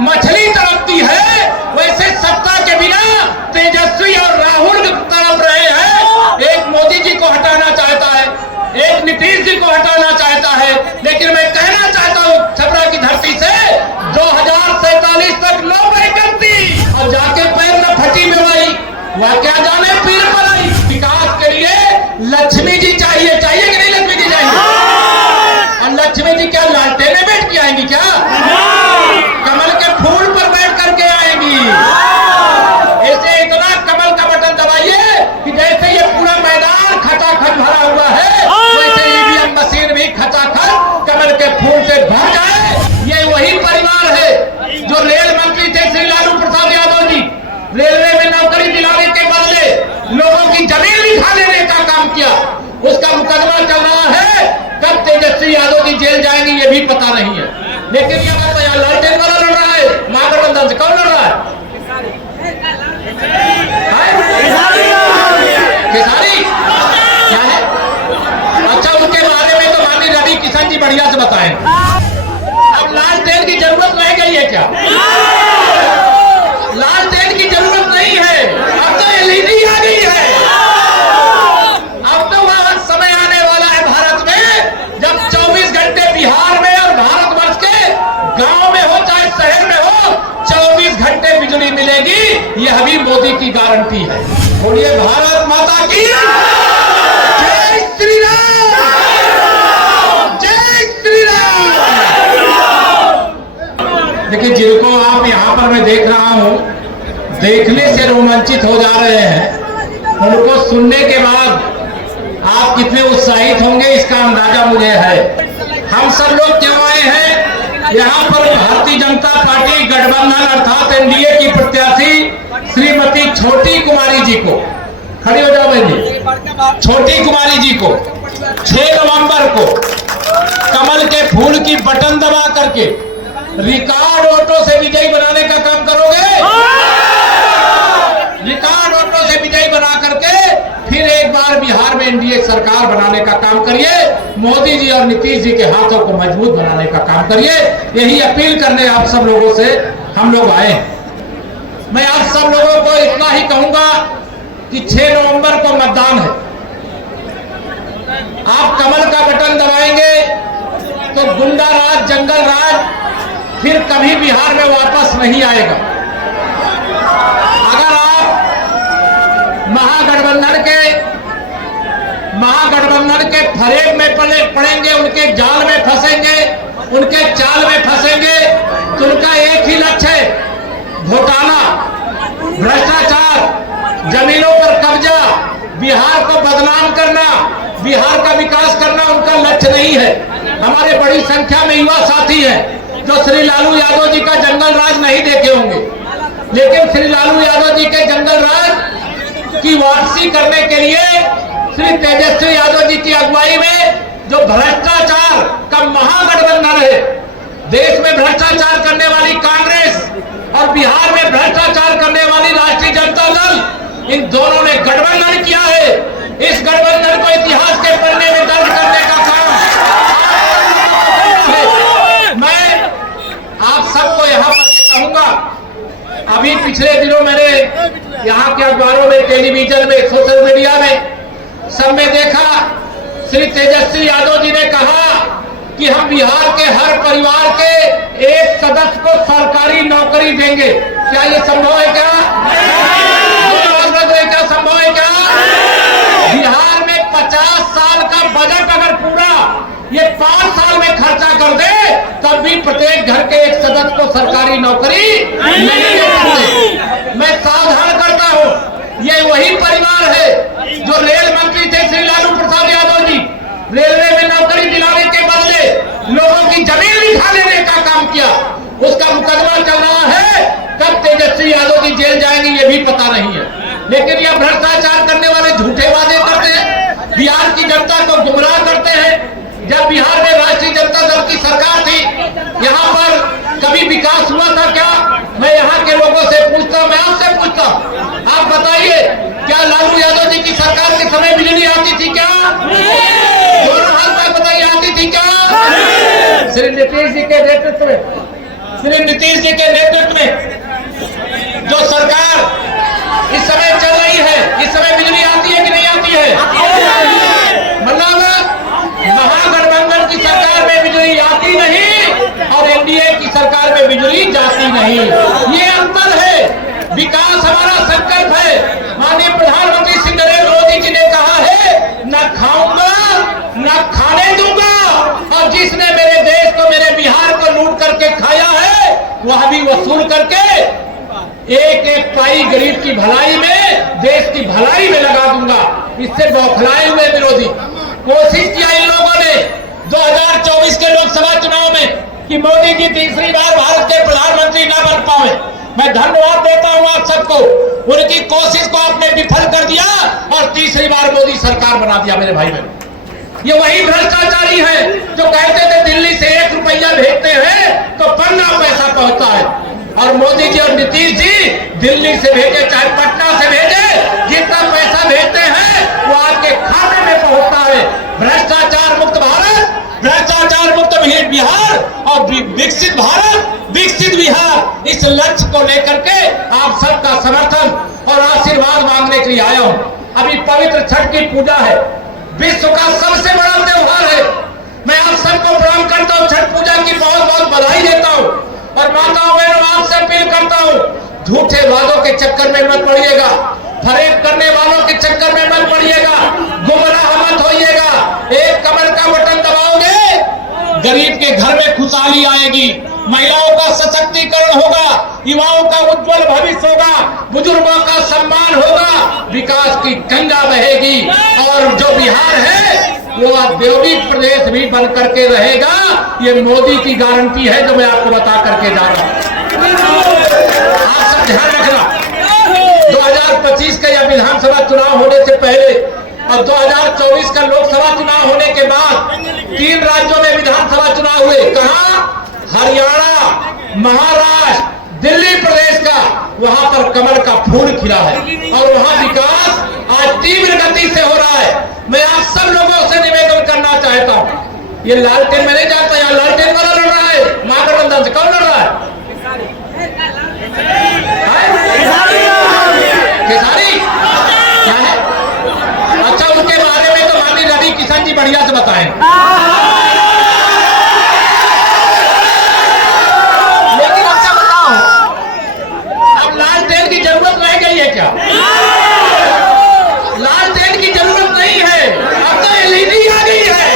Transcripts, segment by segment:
मछली तड़पती है, वैसे सत्ता के बिना तेजस्वी और राहुल तड़प रहे हैं। एक मोदी जी को हटाना चाहता है, एक नीतीश जी को हटाना चाहता है, लेकिन मैं कहना चाहता हूँ छपरा की धरती से 2047 तक नो वैकेंसी। और जाके पैर न फटी में वही वह क्या जाने पीर पर आई। विकास के लिए लक्ष्मी जी चाहिए, चाहिए कि नहीं लक्ष्मी जी चाहिए? और लक्ष्मी जी क्या लालटेन में बैठ के आएंगी क्या? कमल के फूल पर बैठ करके आएंगी। ऐसे इतना कमल का बटन दबाइए कि जैसे ये पूरा मैदान खचाखच भरा हुआ है, वैसे ईवीएम मशीन भी खचाखच कमल के फूल से भर जाए। ये वही परिवार है जो रेल मंत्री थे श्री लालू प्रसाद यादव जी। रेलवे में नौकरी दिलाने के बदले लोगों की जमीन लिखा लेने का काम किया। उसका मुकदमा चल रहा है, कब तेजस्वी यादव जी जेल जाएंगे ये भी पता नहीं है। लेकिन ये बात यहाँ लालटेन वाला लड़ रहा है, महागठबंधन से कौन लड़ रहा है? खेसारी क्या है? अच्छा, उनके बारे में तो माननीय रवि किशन जी बढ़िया से बताएं। अब लालटेन की जरूरत रह गई है क्या? लालटेन की जरूरत नहीं है, अब तो एलईडी आ गई है। अब तो वह समय आने वाला है भारत में जब 24 घंटे बिहार में और भारतवर्ष के गांव में हो चाहे शहर में हो, 24 घंटे बिजली मिलेगी। यह भी मोदी की गारंटी है। बोलिए भारत माता की जय श्री राम, जय श्री राम। देखिए, जिनको आप यहाँ पर मैं देख रहा हूँ, देखने से रोमांचित हो जा रहे हैं, उनको सुनने के बाद आप कितने उत्साहित होंगे इसका अंदाजा मुझे है। हम सब लोग क्यों आए हैं यहाँ पर? भारतीय जनता पार्टी गठबंधन अर्थात एनडीए की प्रत्याशी श्रीमती छोटी कुमारी जी को, खड़ी हो जाओ बहनी, छोटी कुमारी जी को 6 नवंबर को कमल के फूल की बटन दबा करके रिकॉर्ड वोटों से विजयी बनाने का काम करोगे? रिकॉर्ड वोटों से विजयी बना करके फिर एक बार बिहार में एनडीए सरकार बनाने का काम करिए। मोदी जी और नीतीश जी के हाथों को मजबूत बनाने का काम करिए। यही अपील करने आप सब लोगों से हम लोग आए। मैं आप सब लोगों को इतना ही कहूंगा कि 6 नवंबर को मतदान है। आप कमल का बटन दबाएंगे तो गुंडा राज, जंगल राज फिर कभी बिहार में वापस नहीं आएगा। अगर आप महागठबंधन के फरेब में पड़ेंगे, उनके जाल में फंसेंगे, उनके चाल में फंसेंगे, तो उनका एक ही लक्ष्य है, घोटाला, भ्रष्टाचार, जमीनों पर कब्जा, बिहार को बदनाम करना, बिहार का विकास करना उनका लक्ष्य नहीं है। हमारे बड़ी संख्या में युवा साथी हैं जो श्री लालू यादव जी का जंगल राज नहीं देखे होंगे, लेकिन श्री लालू यादव जी के जंगल राज की वापसी करने के लिए श्री तेजस्वी यादव जी की अगुवाई में जो भ्रष्टाचार का महागठबंधन है, देश में भ्रष्टाचार करने वाली कांग्रेस और बिहार में भ्रष्टाचार करने वाली राष्ट्रीय जनता दल, इन दोनों ने गठबंधन किया है। इस गठबंधन को इतिहास के पन्ने में दर्ज करने का काम मैं आप सबको यहाँ पर ये कहूंगा। अभी पिछले दिनों मैंने यहाँ के अखबारों में, टेलीविजन में, सोशल मीडिया में सब में देखा, श्री तेजस्वी यादव जी ने कहा कि हम बिहार के हर परिवार के एक सदस्य को सरकारी नौकरी देंगे। क्या ये संभव है? क्या संभव है? क्या बिहार में 50 साल का बजट अगर पूरा ये 5 साल में खर्चा कर दे, तब भी प्रत्येक घर के एक सदस्य को सरकारी नौकरी नहीं दे सकते। मैं सावधान करता हूँ, ये वही परिवार है जो रेल मंत्री थे श्री लालू प्रसाद यादव जी। रेलवे में नौकरी दिलाने के बदले लोगों की जमीन लिखा लेने का काम किया। उसका मुकदमा चल रहा है, कब तेजस्वी यादव जी जेल जाएंगे ये भी पता नहीं है। लेकिन यह भ्रष्टाचार करने वाले झूठे वादे करते हैं, बिहार की जनता को गुमराह करते हैं। जब बिहार में राष्ट्रीय जनता दल की सरकार थी, यहाँ पर कभी विकास हुआ था क्या? मैं यहाँ के लोगों से पूछता हूँ, मैं आपसे पूछता हूँ, आप बताइए, क्या लालू यादव जी की सरकार के समय बिजली आती थी क्या? दोनों हाथ में बताइए, आती थी क्या? श्री नीतीश जी के नेतृत्व में श्री नीतीश जी के नेतृत्व में जो सरकार इस समय चल रही है, इस समय बिजली आती है कि नहीं आती है? मतलब महागठबंधन की सरकार में बिजली आती नहीं और एनडीए की सरकार में बिजली जाती नहीं, ये अंतर है। विकास हमारा संकल्प है। माननीय प्रधानमंत्री श्री नरेंद्र मोदी जी ने कहा है, न खाऊंगा न खाने दूंगा, और जिसने मेरे देश को, मेरे बिहार को लूट करके खाया है वह भी वसूल करके एक एक पाई गरीब की भलाई में, देश की भलाई में लगा दूंगा। इससे बौखलाए हुए विरोधी कोशिश किया इन लोगों ने 2024 के लोकसभा चुनाव में कि मोदी जी तीसरी बार भारत के प्रधानमंत्री न बन पाए। मैं धन्यवाद देता हूं आप सबको, उनकी कोशिश को आपने विफल कर दिया और तीसरी बार मोदी सरकार बना दिया। मेरे भाई बहन, ये वही भ्रष्टाचारी है जो कहते थे दिल्ली से 1 रुपया भेजते हैं तो 15 पैसा पहुंचता है, और मोदी जी और नीतीश जी दिल्ली से भेजे चाहे पटना से भेजे, जितना पैसा भेजते हैं वो आपके खाते में पहुंचता है। भ्रष्टाचार मुक्त भारत, भ्रष्टाचार मुक्त बिहार और विकसित भारत, विकसित बिहार, इस लक्ष्य को लेकर के आप सबका समर्थन और आशीर्वाद मांगने के लिए आया हूं। अभी पवित्र छठ की पूजा है, विश्व का सबसे बड़ा त्योहार है। मैं आप सबको प्रणाम करता हूं, छठ पूजा की बहुत बहुत बधाई देता हूं, और माताओं बहनों आपसे अपील करता हूं, झूठे वादों के चक्कर में मत पड़िएगा, फरेब करने वालों के चक्कर में मत पड़िएगा, गुमराह मत होइएगा। एक कमर का बटन दबाओगे, गरीब के घर में खुशहाली आएगी, महिलाओं का सशक्तिकरण होगा, युवाओं का उज्जवल भविष्य होगा, बुजुर्गों का सम्मान होगा, विकास की गंगा बहेगी, और जो बिहार है वो औद्योगिक प्रदेश भी बन करके रहेगा। ये मोदी की गारंटी है जो मैं आपको बता करके जा रहा हूं। आप सब ध्यान रखना, 2025 का यह विधानसभा चुनाव होने से पहले और 2024 का लोकसभा चुनाव होने के बाद 3 राज्यों में विधानसभा चुनाव हुए। कहां? हरियाणा, महाराष्ट्र, दिल्ली प्रदेश का, वहां पर कमल का फूल खिला है और वहां विकास आज तीव्र गति से हो रहा है। मैं आप सब लोगों से निवेदन करना चाहता हूं, ये लालटेन में नहीं जाता, यहाँ लालटेन वाला लड़ रहा है महागठबंधन से। कौन लड़ रहा है? केसारी क्या है? अच्छा, उनके बारे में तो माननीय रवि किशन जी बढ़िया से बताएं। लेकिन अच्छा बताओ, अब लालटेन की जरूरत रह गई है क्या? लालटेन की जरूरत नहीं है, अब तो एलईडी आ गई है।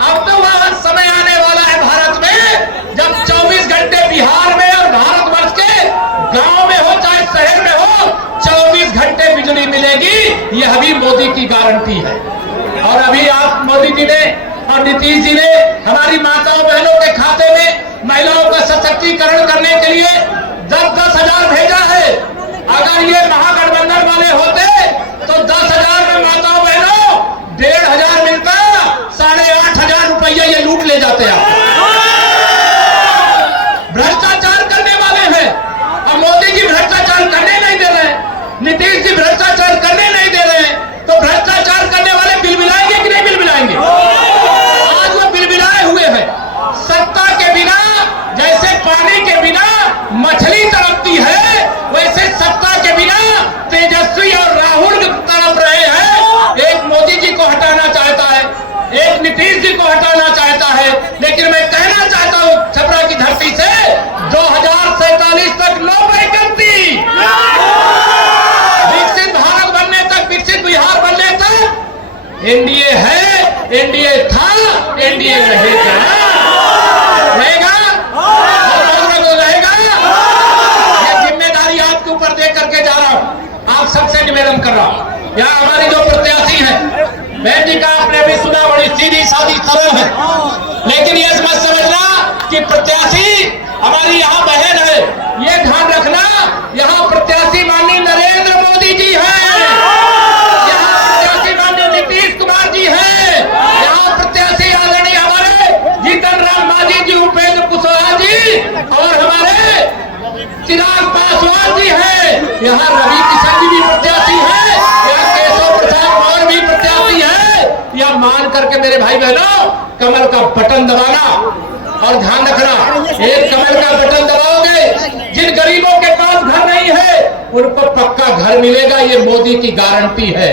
अब तो वह समय आने वाला है भारत में जब 24 घंटे बिहार में और भारतवर्ष के गांव में हो चाहे शहर में हो, 24 घंटे बिजली मिलेगी। यह भी मोदी की गारंटी है। और अभी आप मोदी जी ने और नीतीश जी ने हमारी माताओं बहनों के खाते में महिलाओं का सशक्तिकरण करने के लिए 10-10 हजार भेजा है। अगर ये महागठबंधन वाले होते तो 10,000 में माताओं बहनों 1,500 मिलता, 8,500 रुपया ये लूट ले जाते आप। भ्रष्टाचार करने वाले हैं और मोदी जी भ्रष्टाचार करने नहीं दे रहे, नीतीश जी भ्रष्टाचार करने नहीं दे रहे, तो भ्रष्टाचार करने वाले बिलबिलाएंगे कि नहीं बिलबिलाएंगे? आज वो बिलबिलाए हुए हैं। सत्ता के बिना जैसे पानी के बिना मछली तड़पती है, वैसे सत्ता के बिना तेजस्वी और राहुल तड़प रहे हैं। एक मोदी जी को हटाना चाहता है, एक नीतीश जी को हटाना चाहता है, लेकिन मैं कहना चाहता हूं छपरा की धरती से 2047 तक नो वैकेंसी, विकसित भारत बनने तक, विकसित बिहार बनने तक एनडीए है, एनडीए था, एनडीए रहेगा, रहेगा रहेगा। ये जिम्मेदारी आपके ऊपर दे करके जा रहा हूं, आप सबसे निवेदन कर रहा हूं। यहाँ हमारे जो प्रत्याशी हैं, बहन जी का आपने भी सुना, बड़ी सीधी सादी सरल है, लेकिन ये मत समझना कि प्रत्याशी हमारी यहाँ बहन है। ये ध्यान रखना, यहाँ प्रत्याशी माननीय नरेंद्र मोदी जी हैं, यहाँ प्रत्याशी माननीय नीतीश कुमार जी हैं, यहाँ प्रत्याशी आदरणीय हमारे जीतन राम मांझी जी, उपेंद्र कुशवाहा जी और हमारे चिराग पासवान जी हैं, यहाँ रवि किशन जी भी प्रत्याशी हैं, यहाँ केशव प्रसाद मौर्य भी प्रत्याशी है। यह मान करके मेरे भाई बहनों कमल का बटन दबाना और ध्यान रखना, एक कमल का बटन दबाओगे, जिन गरीबों के पास घर नहीं है उनको पक्का घर मिलेगा, ये मोदी की गारंटी है।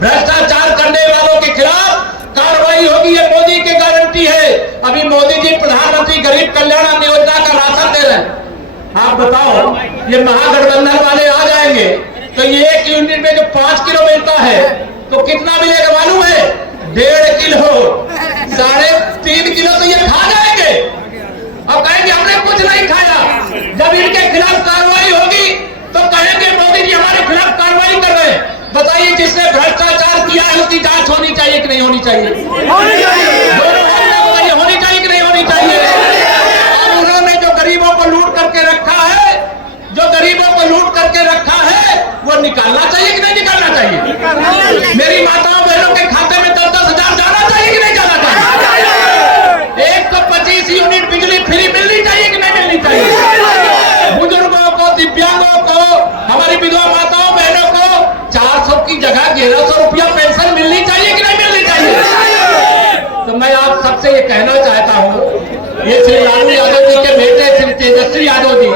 भ्रष्टाचार करने वालों के खिलाफ कार्रवाई होगी, ये मोदी की गारंटी है। अभी मोदी जी प्रधानमंत्री गरीब कल्याण योजना का राशन दे रहे हैं। आप बताओ, ये महागठबंधन वाले आ जाएंगे तो ये एक यूनिट में जो 5 किलो मिलता है तो कितना मिलेगा मालूम है? 1.5 किलो, 3.5 किलो तो ये खा जाएंगे और कहेंगे हमने कुछ नहीं खाया। जब इनके खिलाफ कार्रवाई होगी तो कहेंगे मोदी जी हमारे खिलाफ कार्रवाई कर रहे हैं। बताइए, जिसने भ्रष्टाचार किया है उसकी जांच होनी चाहिए कि नहीं होनी चाहिए? दोनों होनी चाहिए कि नहीं होनी चाहिए? और उन्होंने जो गरीबों को लूट करके रखा है, जो गरीबों को लूट करके रखा है, वो निकालना चाहिए कि नहीं निकालना चाहिए? मेरी माताओं बहनों के खाते में 10-10 हजार जाना चाहिए कि नहीं जाना चाहिए? 125 यूनिट बिजली फ्री मिलनी चाहिए कि नहीं मिलनी चाहिए? बुजुर्गों को, दिव्यांगों को, हमारी विधवा माताओं बहनों को 400 की जगह 1100 रुपया पेंशन मिलनी चाहिए कि नहीं मिलनी चाहिए? तो मैं आप सबसे ये कहना चाहता हूँ, ये श्री लालू यादव जी के बेटे श्री तेजस्वी यादव जी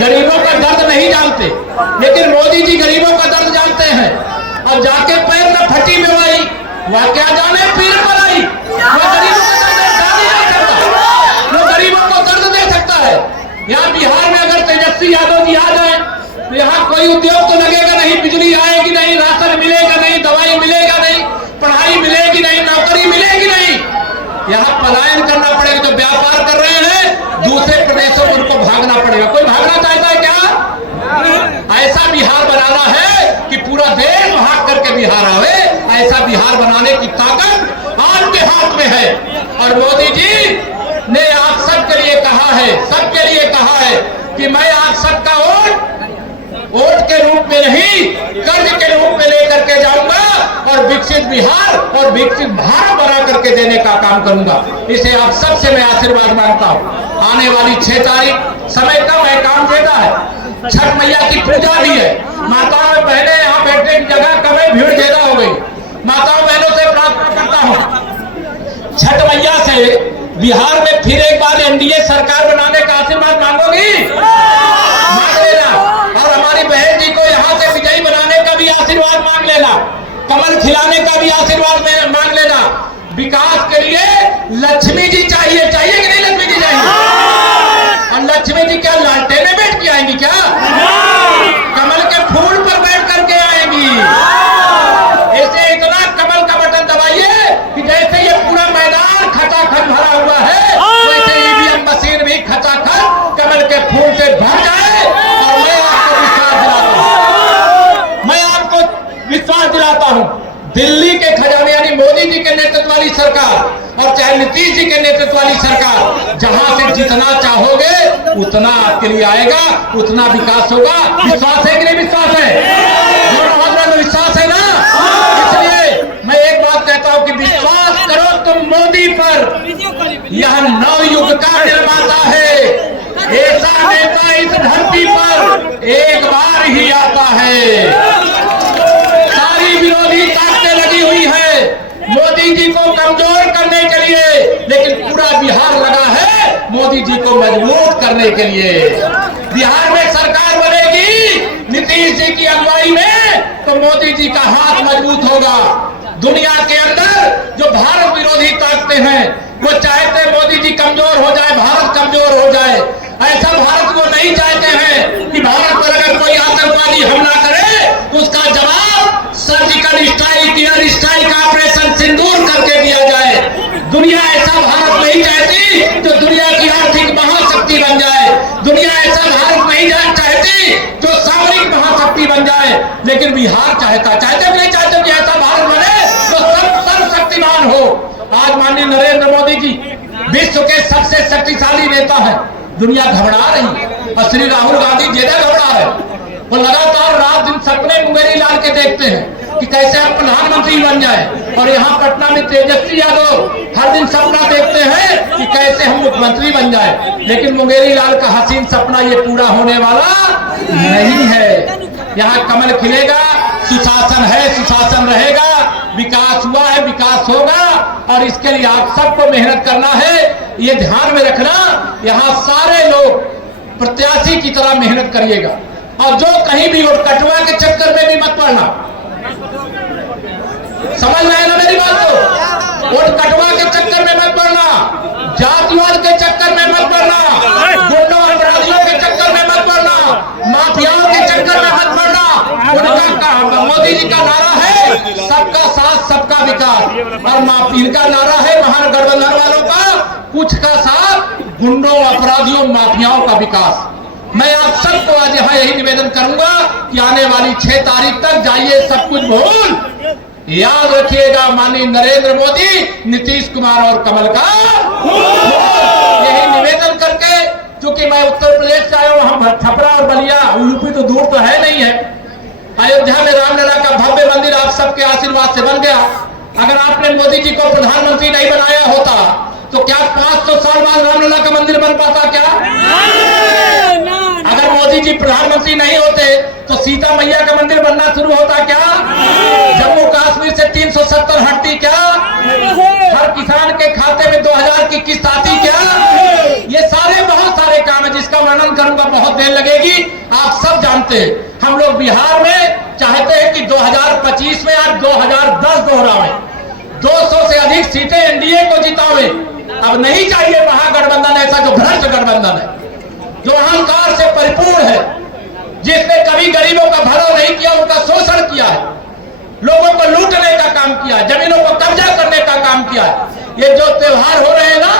गरीबों का दर्द नहीं जानते, लेकिन मोदी जी गरीबों का दर्द जानते हैं। और जाके पैर में फटी में आई, वह क्या जाने पीर पर आई, वह गरीबों का दर्द जान ही नहीं सकता, वो गरीबों को दर्द दे सकता है। यहाँ बिहार में अगर तेजस्वी यादव जी आ जाए तो यहाँ कोई उद्योग तो लगेगा नहीं, बिजली आएगी नहीं, राशन मिलेगा नहीं, दवाई मिलेगा नहीं, पढ़ाई मिलेगी नहीं, नौकरी मिलेगी नहीं। यहाँ पलायन करना पड़ेगा। जो व्यापार कर रहे हैं दूसरे प्रदेशों में उनको भागना पड़ेगा। कोई भागना चाहता है क्या? ऐसा बिहार बनाना है कि पूरा देश भाग करके बिहार आवे। ऐसा बिहार बनाने की ताकत आपके हाथ में है। और मोदी जी ने आप सबके लिए कहा है, सबके लिए कहा है कि मैं आप सबका वोट के रूप में नहीं, कर्ज के रूप में लेकर के जाऊंगा और विकसित बिहार और विकसित भारत बना करके देने का काम करूंगा। इसे आप सबसे मैं आशीर्वाद मांगता हूं। आने वाली 6 तारीख समय कम है, काम ज्यादा है। छठ मैया की पूजा भी है। माताओं बहनें यहाँ बैठने की जगह कम है, भीड़ ज्यादा हो गई। माताओं बहनों से प्रार्थना करता हूँ, छठ मैया से बिहार में फिर एक बार एनडीए सरकार बनाने का आशीर्वाद मांगोगी? मांग लेना। और हमारी बहन जी को यहाँ से विजयी बनाने का भी आशीर्वाद मांग लेना, कमल खिलाने का भी आशीर्वाद मांग लेना। विकास के लिए लक्ष्मी जी चाहिए, चाहिए कि नहीं लक्ष्मी जी चाहिए? और लक्ष्मी जी क्या लालटेन में बैठ के आएंगी क्या? कमल के फूल पर बैठ करके आएंगी। ऐसे इतना कमल का बटन दबाइए कि जैसे ये पूरा मैदान खचाखच भरा हुआ है, वैसे ईवीएम मशीन भी खचाखच कमल के फूल से भर जाए। और मैं आपको विश्वास दिलाता हूं, दिल्ली के खजाने यानी मोदी जी के नेतृत्व वाली सरकार और चाहे नीतीश जी के नेतृत्व वाली सरकार, जहां से जितना चाहोगे उतना आपके लिए आएगा, उतना विकास होगा। विश्वास है कि नहीं विश्वास है? विश्वास है ना? इसलिए मैं एक बात कहता हूं कि विश्वास करो तुम मोदी पर। यह नवयुग का निर्माता है। ऐसा नेता इस धरती पर एक बार ही आता है। सारी विरोधी ताकतें लगी हुई है मोदी जी को कमजोर करने के लिए, लेकिन पूरा बिहार लगा है मोदी जी को मजबूत करने के लिए। बिहार में सरकार बनेगी नीतीश जी की अगुवाई में तो मोदी जी का हाथ मजबूत होगा। दुनिया के अंदर जो भारत विरोधी ताकतें हैं वो चाहते हैं मोदी जी कमजोर हो जाए, भारत कमजोर हो जाए। ऐसा भारत को नहीं चाहते हैं कि भारत पर अगर कोई आतंकवादी हमला करे तो उसका जवाब सर्जिकल स्ट्राइक, एयर स्ट्राइक का ऑपरेशन सिंदूर करके दिया जाए। दुनिया ऐसा भारत नहीं चाहती जो दुनिया की आर्थिक महाशक्ति बन जाए। दुनिया ऐसा भारत नहीं चाहती जो सामरिक महाशक्ति बन जाए। लेकिन बिहार चाहते नहीं चाहते कि ऐसा भारत बने तो सब सर्वशक्तिमान हो। आज माननीय नरेंद्र मोदी जी विश्व के सबसे शक्तिशाली नेता है। दुनिया घबरा रही और श्री राहुल गांधी ज्यादा घबरा है। वो लगातार रात दिन सपने मुंगेरी लाल के देखते हैं कि कैसे हम प्रधानमंत्री बन जाए, और यहाँ पटना में तेजस्वी यादव हर दिन सपना देखते हैं कि कैसे हम मुख्यमंत्री बन जाए। लेकिन मुंगेरी लाल का हसीन सपना ये पूरा होने वाला नहीं है। यहाँ कमल खिलेगा, सुशासन है, सुशासन रहेगा, विकास हुआ है, विकास होगा। और इसके लिए आप सबको मेहनत करना है। ये ध्यान में रखना, यहाँ सारे लोग प्रत्याशी की तरह मेहनत करिएगा और जो कहीं भी वोट कटवा के चक्कर में भी मत पड़ना। समझ में आए ना मेरी बात को? वोट कटवा के चक्कर में मत पड़ना, जातिवाद के चक्कर में मत पड़ना, गुंडों अपराधियों के चक्कर में मत पड़ना, माफियाओं के चक्कर में मत पड़ना। उनका मोदी जी का नारा है सबका साथ सबका विकास, और इनका नारा है महागठबंधन वालों का कुछ का साथ, गुंडों अपराधियों माफियाओं का विकास। मैं आप सबको आज यहाँ यही निवेदन करूंगा कि आने वाली 6 तारीख तक जाइए सब कुछ भूल, याद रखिएगा माननीय नरेंद्र मोदी, नीतीश कुमार और कमल का यही निवेदन करके, क्योंकि मैं उत्तर प्रदेश से आया हूं, वहां छपरा और बलिया यूपी तो दूर तो है नहीं है। अयोध्या में रामलला का भव्य मंदिर आप सबके आशीर्वाद से बन गया। अगर आपने मोदी जी को प्रधानमंत्री नहीं बनाया होता तो क्या 500 साल बाद रामलला का मंदिर बन पाता? क्या अगर मोदी जी प्रधानमंत्री नहीं होते तो सीता मैया का मंदिर बनना शुरू होता? क्या जम्मू कश्मीर से 370 हटती? क्या हर किसान के खाते में 2000 की किस्त आती? क्या ये सारे बहुत सारे काम है जिसका वर्णन करूंगा बहुत देर लगेगी। आप सब जानते हैं हम लोग बिहार में चाहते हैं कि 2025 में आप 2010 दोहरावें, 200 से अधिक सीटें एनडीए को जितावें। अब नहीं चाहिए महागठबंधन ऐसा जो भ्रष्ट गठबंधन है, जो अहंकार से परिपूर्ण है, जिसने कभी गरीबों का भला नहीं किया, उनका शोषण किया है, लोगों को लूटने का काम किया, जमीनों को कब्जा करने का काम किया है। ये जो त्योहार हो रहे हैं ना,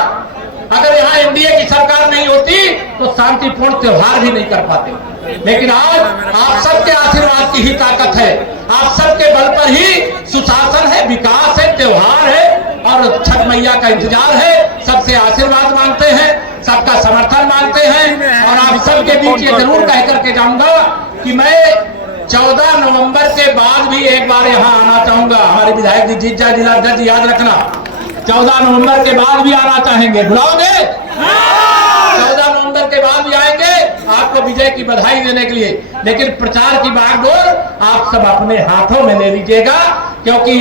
अगर यहाँ एनडीए की सरकार नहीं होती तो शांतिपूर्ण त्योहार भी नहीं कर पाते। लेकिन आज आप सबके आशीर्वाद की ही ताकत है, आप सबके बल पर ही सुशासन है, विकास है, त्योहार है और छठ मैया का इंतजार है। सबसे आशीर्वाद मांगते हैं, सबका समर्थन मांगते हैं और आप सबके बीच ये जरूर कह करके जाऊंगा कि मैं 14 नवंबर के बाद भी एक बार यहाँ आना चाहूंगा। हमारे विधायक जी जीजा जिलाध्यक्ष याद रखना, 14 नवंबर के बाद भी आना चाहेंगे, बुलाओगे? 14 नवंबर के बाद भी आएंगे आपको विजय की बधाई देने के लिए। लेकिन प्रचार की बागडोर आप सब अपने हाथों में ले लीजिएगा, क्योंकि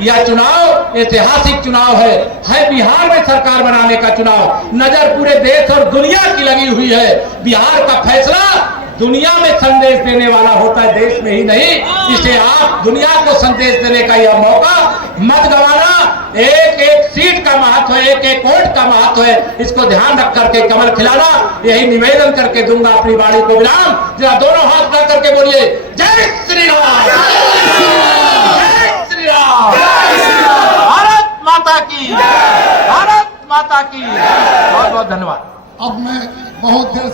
यह चुनाव ऐतिहासिक चुनाव है बिहार में सरकार बनाने का चुनाव। नजर पूरे देश और दुनिया की लगी हुई है। बिहार का फैसला दुनिया में संदेश देने वाला होता है, देश में ही नहीं। इसे आप दुनिया को संदेश देने का यह मौका मत गंवाना। एक एक सीट का महत्व है, एक एक वोट का महत्व है, इसको ध्यान रख करके कमल खिलाना, यही निवेदन करके दूंगा अपनी वाणी को विराम। जरा दोनों हाथ उठा करके बोलिए जय श्री राम, जय श्री राम, भारत माता की, भारत माता की। बहुत बहुत धन्यवाद। अब मैं बहुत देर से